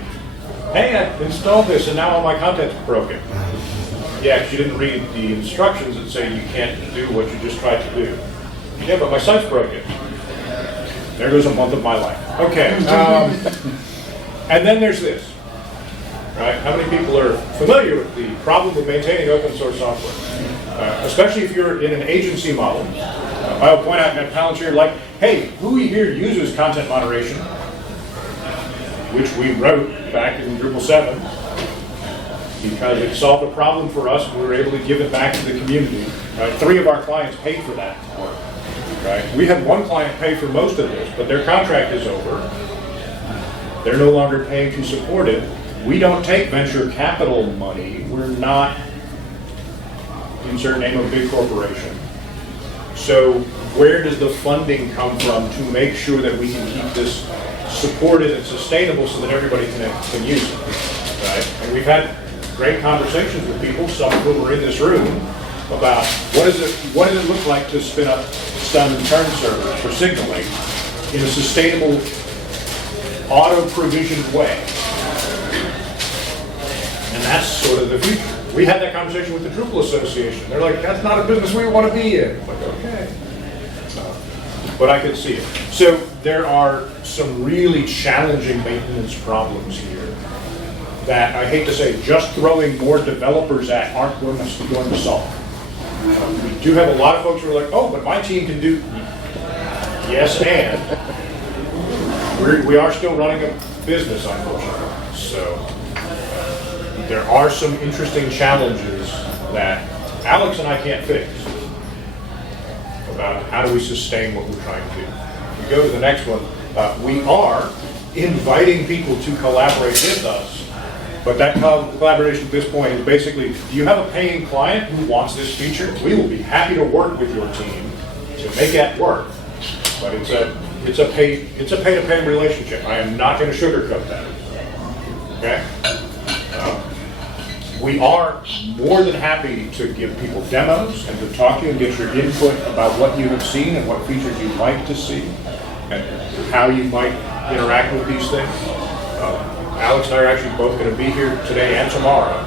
Hey, I installed this and now all my content's broken. Yeah, because you didn't read the instructions that say you can't do what you just tried to do. Yeah, but my site's broken. There goes a month of my life. Okay. And then there's this. Right? How many people are familiar with the problem of maintaining open source software? Especially if you're in an agency model. I'll point out in that Palantir, like, hey, who here uses content moderation? Which we wrote back in Drupal 7 because it solved a problem for us and we were able to give it back to the community. Right? 3 of our clients paid for that work. Right? We had 1 client pay for most of this, but their contract is over. They're no longer paying to support it. We don't take venture capital money. We're not, insert name of big corporation. So where does the funding come from to make sure that we can keep this supported and sustainable so that everybody can use it? Right? And we've had great conversations with people, some of whom are in this room, about what does it look like to spin up stun and turn servers for signaling in a sustainable, auto-provisioned way. And that's sort of the future. We had that conversation with the Drupal Association. They're like, that's not a business we want to be in. I'm like, okay. But I could see it. So there are some really challenging maintenance problems here that I hate to say, just throwing more developers at aren't going to solve. We do have a lot of folks who are like, oh, but my team can do, yes, and we are still running a business, unfortunately. So there are some interesting challenges that Alex and I can't fix about how do we sustain what we're trying to do. We go to the next one. We are inviting people to collaborate with us, but that collaboration at this point is basically, do you have a paying client who wants this feature? We will be happy to work with your team to make that work, but it's a pay-to-pay relationship. I am not going to sugarcoat that. Okay? We are more than happy to give people demos and to talk to you and get your input about what you have seen and what features you'd like to see and how you might interact with these things. Alex and I are actually both going to be here today and tomorrow.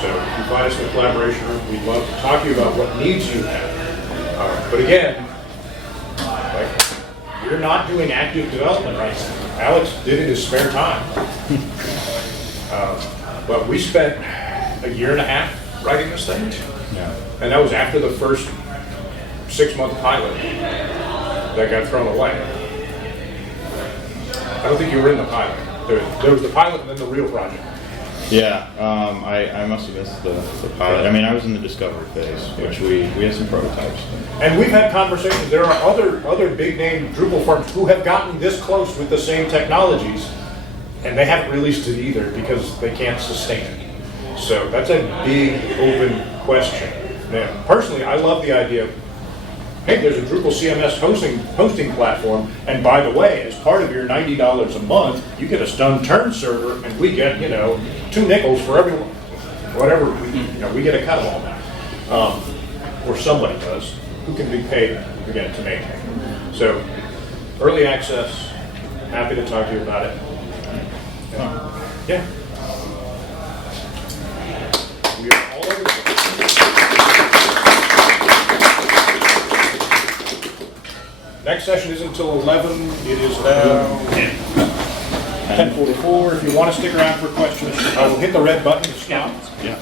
So if you find us in the collaboration room, we'd love to talk to you about what needs you have. But again, we're not doing active development right now. Alex did it in his spare time. But we spent a year and a half writing this thing. Yeah. And that was after the first 6-month pilot that got thrown away. I don't think you were in the pilot. There was the pilot and then the real project. Yeah, I must have missed the pilot. I mean, I was in the discovery phase, which we had some prototypes. And we've had conversations. There are other big name Drupal firms who have gotten this close with the same technologies, and they haven't released it either because they can't sustain it. So that's a big open question. Now, personally, I love the idea of, hey, there's a Drupal CMS hosting platform, and by the way, as part of your $90 a month, you get a stun turn server, and we get, 2 nickels for every, whatever, we get a cut of all that. Or somebody does, who can be paid, again, to maintain. So early access. Happy to talk to you about it. Yeah. We are all over the place. Next session is until 11. It is now 10:44. If you want to stick around for questions, I will hit the red button to stop. Yeah.